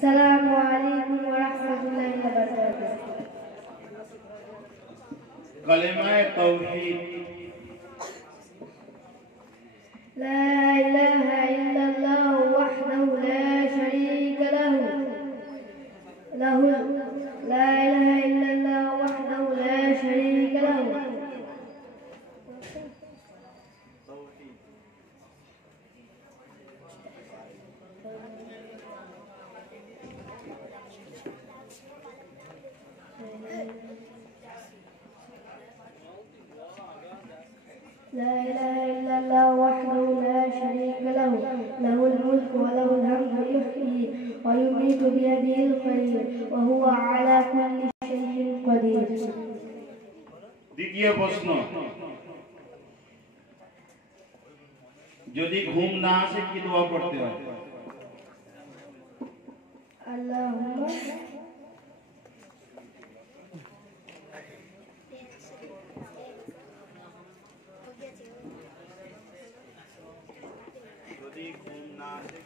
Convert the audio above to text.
السلام عليكم ورحمة الله وبركاته. कलेमा तौहीद لا إله إلا الله وحده لا شريك له لا إله إلا الله وحده لا شريك له لا إله إلا الله وحده لا شريك له له الملك وله الحمد يحيي ويميت بيده الخير وهو على كل شيء قدير. দ্বিতীয় প্রশ্ন, যদি ঘুম না আসে কি দোয়া পড়তে হয়? আল্লাহুম্মা যদি ঘুম না আসে